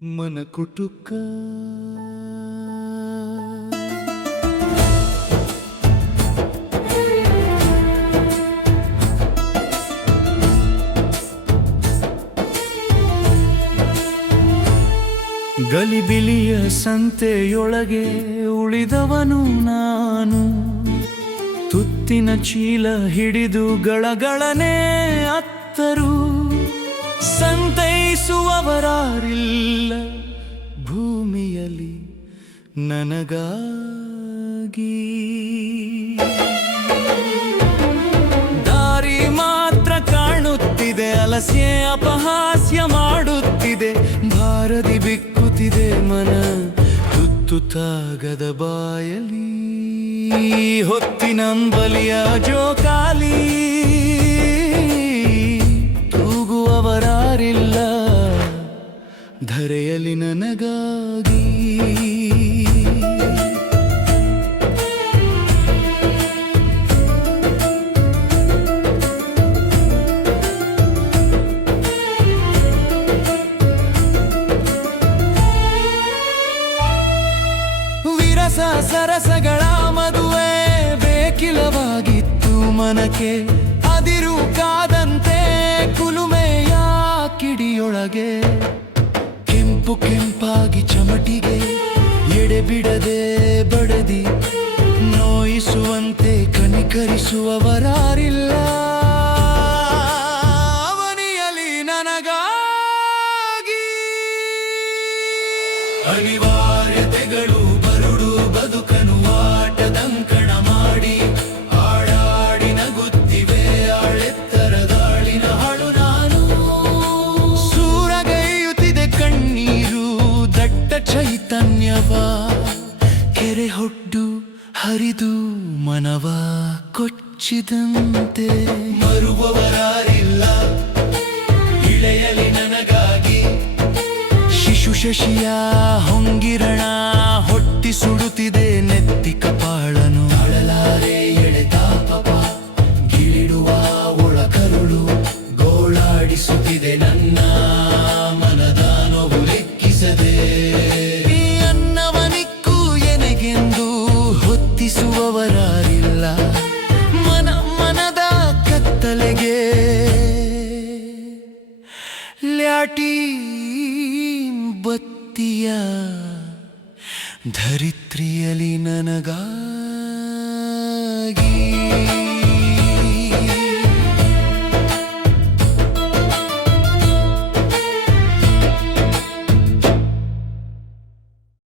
ಮನಕುಟುಕ ಗಲಿಬಿಲಿಯ ಸಂತೆಯೊಳಗೆ ಉಳಿದವನು ನಾನು, ತುತ್ತಿನ ಚೀಲ ಹಿಡಿದು ಗಳಗಳನೆ ಅತ್ತರು, ಸಂತೈಸುವವರಾರಿಲ್ಲ ಭೂಮಿಯಲ್ಲಿ ನನಗಾಗಿ. ದಾರಿ ಮಾತ್ರ ಕಾಣುತ್ತಿದೆ, ಅಲಸ್ಯ ಅಪಹಾಸ್ಯ ಮಾಡುತ್ತಿದೆ, ಭಾರದಿ ಬಿಕ್ಕುತ್ತಿದೆ ಮನ ತುತ್ತುತ್ತಾಗದ ಬಾಯಲಿ, ಹೊತ್ತಿನಂಬಲಿಯ ಜೋಕಾಲಿ, ತೂಗುವವರಾರಿಲ್ಲ ಧರೆಯಲ್ಲಿ ನನಗಾಗಿ. ವಿರಸ ಸರಸಗಳ ಮದುವೆ ಬೇಕಿಲವಾಗಿತ್ತು ಮನಕ್ಕೆ, ಅದಿರು ಕಾದಂತೆ ಕುಲುಮೆಯ ಕಿಡಿಯೊಳಗೆ, ಕೆಂಪು ಕೆಂಪಾಗಿ ಚಮಟಿಗೆ ಎಡೆಬಿಡದೆ ಬಡದಿ, ನೋಯಿಸುವಂತೆ ಕನಿಕರಿಸುವವರಾರಿಲ್ಲ ಅವನಿಯಲಿ ನನಗಾಗಿ. ಅನಿವಾರ್ಯತೆಗಳು ಬರುಡು ಬದುಕನು ಆಟದಂಕಣ ಮಾಡಿ, ಆಡಾಡಿ ನಗುತ್ತಿವೆ ಆಳೆತ್ತರದಾಳಿನ ಹಾಳು ನಾನು, ಸೂರಗೈಯುತ್ತಿದೆ ಕಣ್ಣೀರು ದಟ್ಟ ಚೈತನ್ಯವ, ಕೆರೆ ಹೊಡ್ಡು ಹರಿದು ಮನವ ಕೊಚ್ಚಿದಂತೆ, ಮರುವವರಾರಿಲ್ಲ ಇಳೆಯಲಿ ನನಗಾಗಿ. ಶಿಶು ಶಶಿಯ ಹೊಂಗಿರಣ ಹೊಟ್ಟಿ ಸುಡುತ್ತಿದೆ ನೆತ್ತಿ ಕಪಾಳನು, ಅಳಲಾರೆ ಎಳೆತಾಪಪ ಗಿಳಿಡುವ ಒಳಕರುಳು, ಗೋಳಾಡಿಸುತ್ತಿದೆ ನನ್ನ ಮನದ ನೋವು ಲೆಕ್ಕಿಸದೆ, ಈ ಅನ್ನವನಿಕ್ಕೂ ಎನೆಗೆಂದು ಹೊತ್ತಿಸುವವರಾರಿಲ್ಲ ಮನದ ಕತ್ತಲೆಗೆ. ಲ್ಯಾಟಿ ಬತ್ತಿಯ ಧರಿತ್ರಿಯಲಿ ನನಗಾಗಿ.